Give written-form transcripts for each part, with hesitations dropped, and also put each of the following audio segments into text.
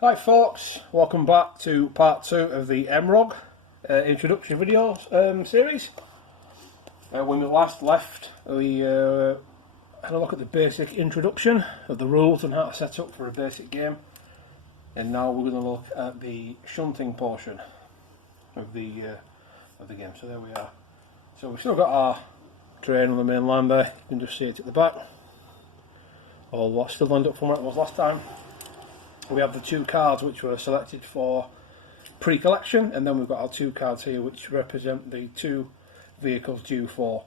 Hi folks, welcome back to part 2 of the EmRog introductory video series. When we last left, we had a look at the basic introduction of the rules and how to set up for a basic game, and now we're going to look at the shunting portion of the game. So there we are. So we've still got our train on the main line there. You can just see it at the back. All still lined up from where it was last time. We have the two cards which were selected for pre-collection, and then we've got our two cards here which represent the two vehicles due for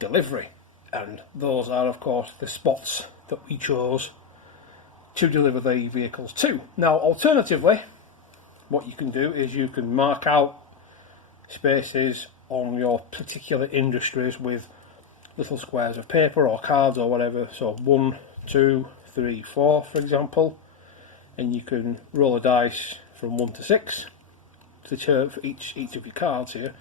delivery, and those are of course the spots that we chose to deliver the vehicles to. Now alternatively, what you can do is you can mark out spaces on your particular industries with little squares of paper or cards or whatever, so 1, 2, 3, 4 for example, and you can roll a dice from 1 to 6 for each of your cards here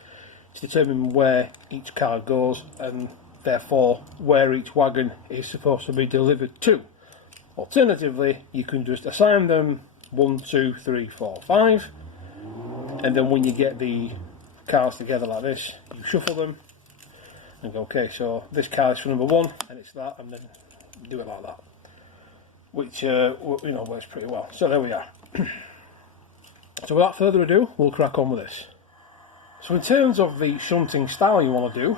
to determine where each card goes and therefore where each wagon is supposed to be delivered to. Alternatively, you can just assign them 1, 2, 3, 4, 5, and then when you get the cards together like this, you shuffle them and go, okay, so this card is for number 1 and it's that, and then do it like that, which works pretty well. So there we are. So without further ado, we'll crack on with this. So in terms of the shunting style you want to do,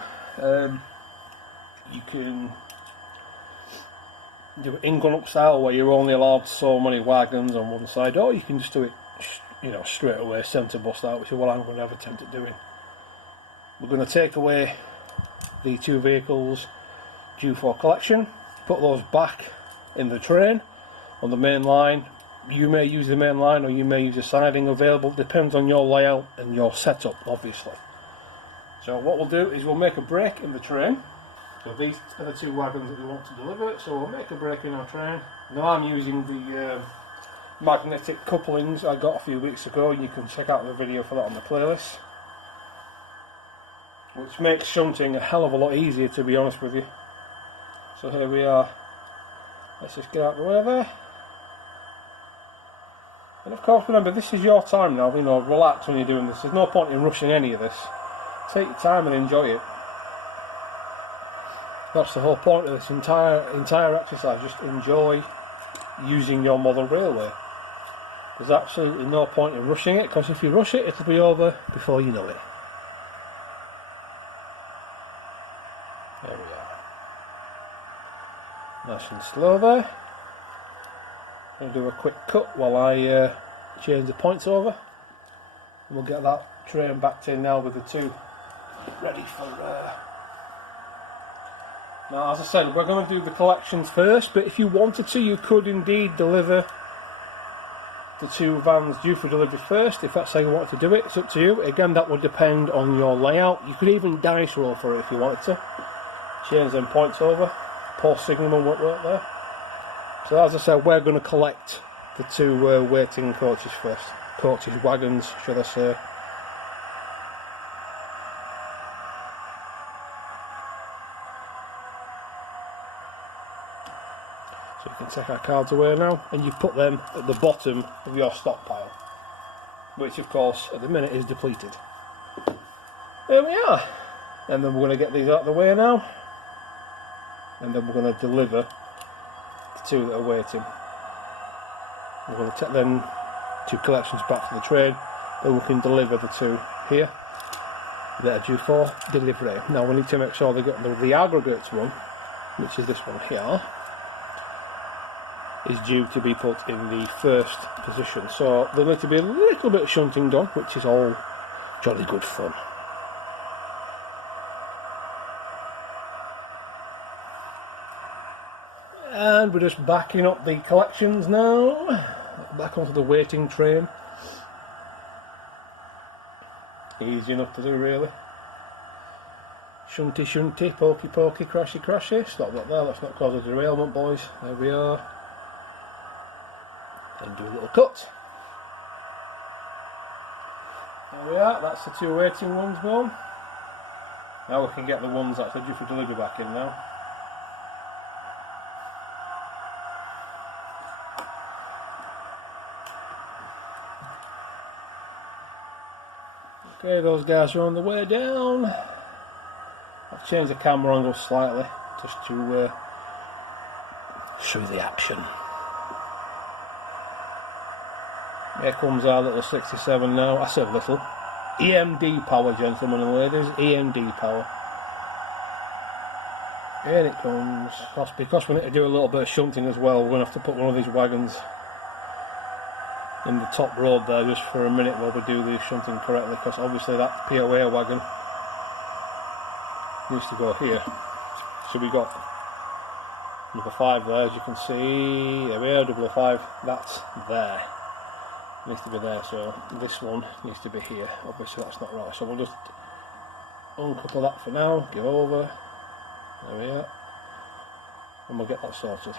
you can do it in gun-up style where you're only allowed so many wagons on one side, or you can just do it straight away centre bust out, which is what I'm going to have attempt at doing. We're going to take away the two vehicles due for collection, put those back in the train on the main line. You may use the main line or you may use the siding available, depends on your layout and your setup obviously. So what we'll do is we'll make a break in the train. So these are the two wagons that we want to deliver, so we'll make a break in our train. Now I'm using the magnetic couplings I got a few weeks ago, and you can check out the video for that on the playlist, which makes shunting a hell of a lot easier, to be honest with you. So here we are. Let's just get out of the way there. And of course remember, this is your time now, relax when you're doing this. There's no point in rushing any of this. Take your time and enjoy it. That's the whole point of this entire exercise, just enjoy using your model railway. There's absolutely no point in rushing it, because if you rush it, it'll be over before you know it. There we are. Nice and slow there. I'll do a quick cut while I change the points over. We'll get that train backed in now with the two ready for... Now as I said, we're going to do the collections first, but if you wanted to, you could indeed deliver the two vans due for delivery first, if that's how you wanted to do it. It's up to you. Again, that would depend on your layout. You could even dice roll for it if you wanted to. Change them points over. Post signal won't work there. So as I said, we're going to collect the two waiting coaches first. Wagons, should I say. So we can take our cards away now, and you put them at the bottom of your stockpile, which of course at the minute is depleted. There we are. And then we're going to get these out of the way now, and then we're going to deliver the two that are waiting. We're going to take them two collections back to the train, then we can deliver the two here that are due for delivery. Now we need to make sure they get the aggregates one, which is this one here, is due to be put in the first position. So there needs to be a little bit of shunting done, which is all jolly good fun. And we're just backing up the collections now, back onto the waiting train. Easy enough to do really. Shunty shunty, pokey pokey, crashy crashy. Stop that there, let's not cause a derailment boys. There we are. And do a little cut. There we are, that's the two waiting ones gone. Now we can get the ones that are due for delivery back in now. Okay, those guys are on the way down. I've changed the camera angle slightly just to show you the action. Here comes our little 67 now. I said little. EMD power, gentlemen and ladies. EMD power. Here it comes. Because we need to do a little bit of shunting as well, we're going to have to put one of these wagons in the top road there just for a minute while we do the shunting correctly, because obviously that POA wagon needs to go here. So we got number 5 there, as you can see. There we are, double 5. That's there. Needs to be there, so this one needs to be here. Obviously that's not right, so we'll just uncouple that for now, give over. There we are, and we'll get that sorted.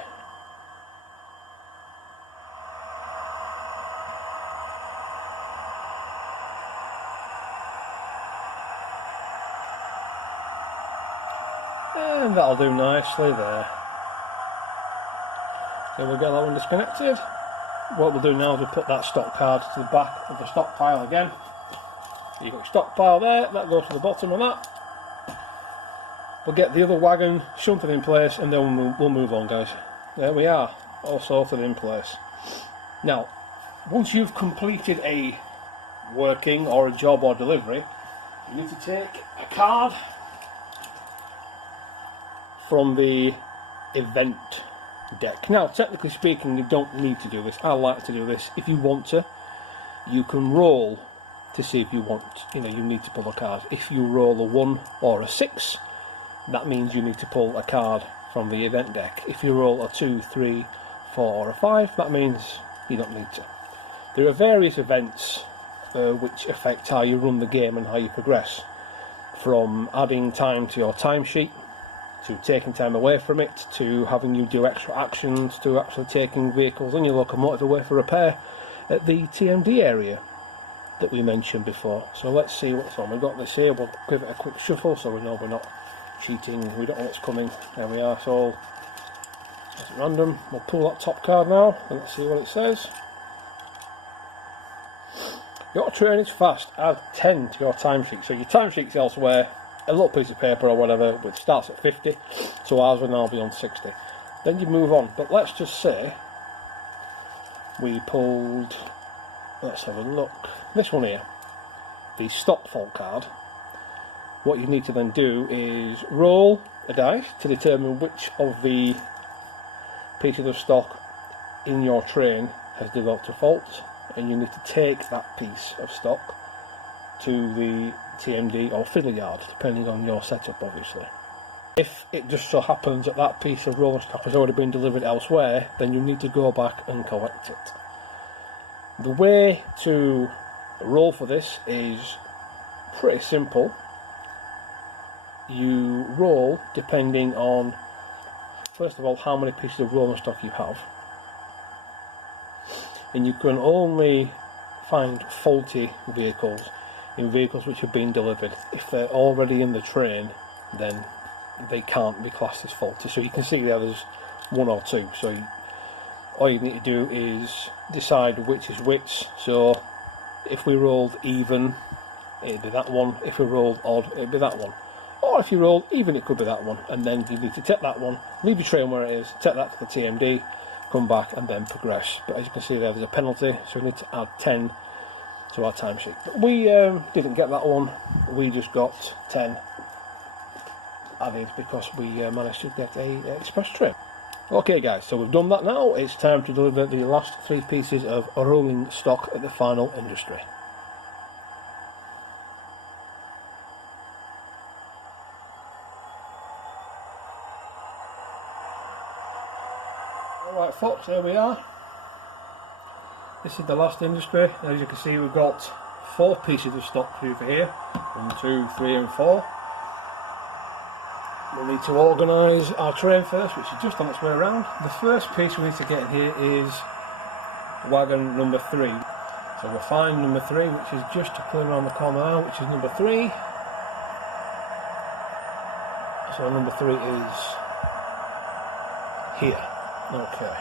And that'll do nicely there. So we'll get that one disconnected. What we'll do now is we'll put that stock card to the back of the stockpile again. So you've got your stockpile there, that goes to the bottom of that. We'll get the other wagon shunted in place and then we'll move on, guys. There we are, all sorted in place. Now, once you've completed a working or a job or delivery, you need to take a card from the event deck. Now, technically speaking, you don't need to do this. I like to do this. If you want to, you can roll to see if you want, you need to pull a card. If you roll a 1 or a 6, that means you need to pull a card from the event deck. If you roll a 2, 3, 4 or a 5, that means you don't need to. There are various events which affect how you run the game and how you progress, from adding time to your timesheet, to taking time away from it, to having you do extra actions, to actually taking vehicles and your locomotive away for repair at the TMD area that we mentioned before. So let's see what's on. We've got this here, we'll give it a quick shuffle so we know we're not cheating, we don't know what's coming. There we are, so it's random. We'll pull that top card now and let's see what it says. Your train is fast, add 10 to your timesheet. So your timesheet's elsewhere, a little piece of paper or whatever, which starts at 50, so ours will now be on 60. Then you move on, but let's just say we pulled, let's have a look, this one here, the stop fault card. What you need to then do is roll a dice to determine which of the pieces of stock in your train has developed a fault, and you need to take that piece of stock to the TMD or fiddle yard, depending on your setup obviously. If it just so happens that that piece of rolling stock has already been delivered elsewhere, then you need to go back and collect it. The way to roll for this is pretty simple. You roll depending on, first of all, how many pieces of rolling stock you have, and you can only find faulty vehicles in vehicles which have been delivered. If they're already in the train, then they can't be classed as faulty. So you can see there's 1 or 2, so all you need to do is decide which is which. So if we rolled even, it'd be that one. If we rolled odd, it'd be that one. Or if you roll even, it could be that one. And then you need to take that one, leave your train where it is, take that to the TMD, come back and then progress. But as you can see there's a penalty, so we need to add 10 to our timesheet. But we didn't get that one, we just got 10 added because we managed to get a express train. Okay guys, so we've done that now. It's time to deliver the last 3 pieces of rolling stock at the final industry. Alright folks, here we are. This is the last industry. As you can see, we've got 4 pieces of stock through here. 1, 2, 3 and 4. We'll need to organise our train first, which is just on its way around. The first piece we need to get in here is wagon number 3. So we'll find number 3, which is just to clear around the corner now, which is number 3. So number 3 is here. Okay.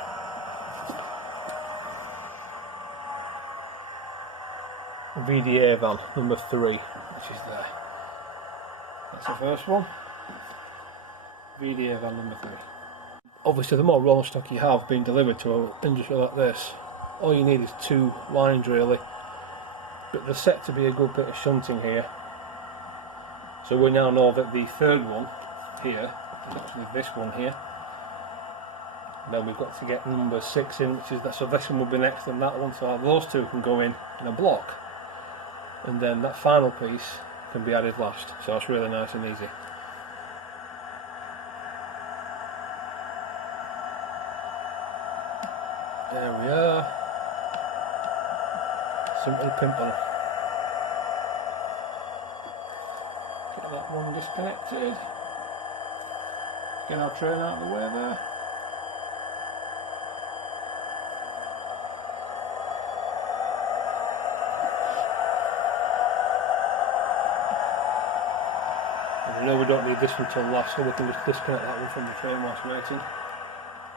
VDA van number 3, which is there. That's the first one. VDA van number 3. Obviously, the more rolling stock you have being delivered to an industry like this, all you need is 2 lines really. But there's set to be a good bit of shunting here. So we now know that the third one here is actually this one here. And then we've got to get number 6 in, which is that. So this one will be next and that one, so those two can go in a block. And then that final piece can be added last. So it's really nice and easy. There we are. Simple pimple. Get that one disconnected. Get our train out of the way there. And we know we don't need this one till last, so we can just disconnect that one from the train whilst waiting.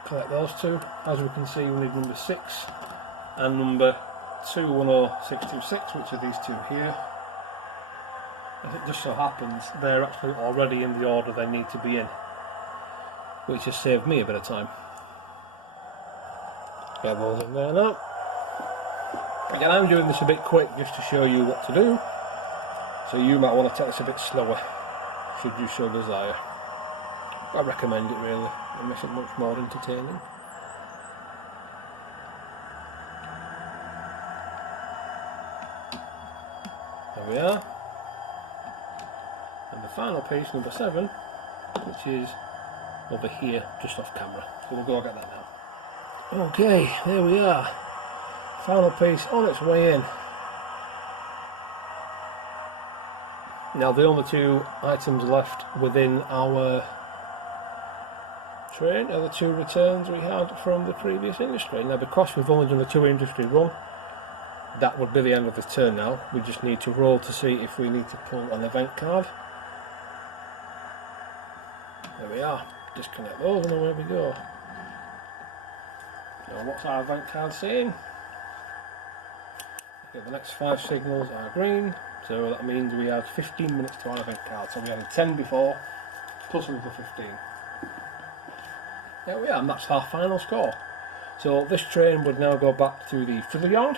Collect those two. As we can see, we need number 6 and number 210626, which are these two here. As it just so happens, they're actually already in the order they need to be in, which has saved me a bit of time. Get those in there now. Again, I'm doing this a bit quick just to show you what to do, so you might want to take this a bit slower, should you so desire. I recommend it really, it makes it much more entertaining. There we are. And the final piece, number 7, which is over here, just off camera. So we'll go get that now. Okay, there we are. Final piece on its way in. Now the only 2 items left within our train are the 2 returns we had from the previous industry. Now because we've only done a 2 industry run, that would be the end of the turn now. We just need to roll to see if we need to pull an event card. There we are. Disconnect those and away we go. Now what's our event card saying? Okay, the next 5 signals are green, so that means we had 15 minutes to our event card. So we had 10 before, plus another 15. There we are, and that's our final score. So this train would now go back to the filler yard,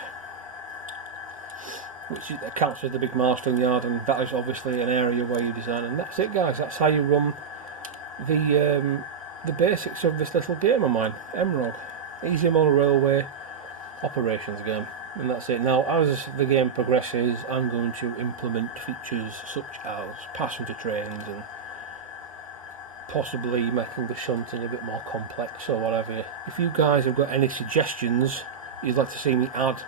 which counts as the big marshalling yard, and that is obviously an area where you design. And that's it, guys. That's how you run the basics of this little game of mine, EmRog, easy monorailway operations game. And that's it. Now, as the game progresses, I'm going to implement features such as passenger trains and possibly making the shunting a bit more complex or whatever. If you guys have got any suggestions you'd like to see me add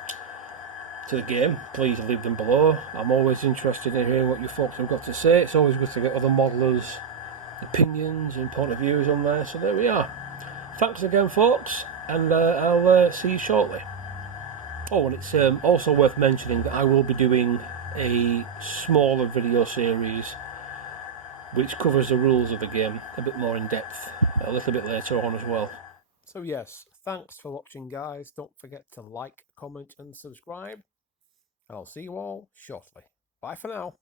to the game, please leave them below. I'm always interested in hearing what you folks have got to say. It's always good to get other modelers' opinions and point of views on there. So there we are. Thanks again, folks, and I'll see you shortly. Oh, and it's also worth mentioning that I will be doing a smaller video series which covers the rules of the game a bit more in depth a little bit later on as well. So yes, thanks for watching, guys. Don't forget to like, comment and subscribe. And I'll see you all shortly. Bye for now.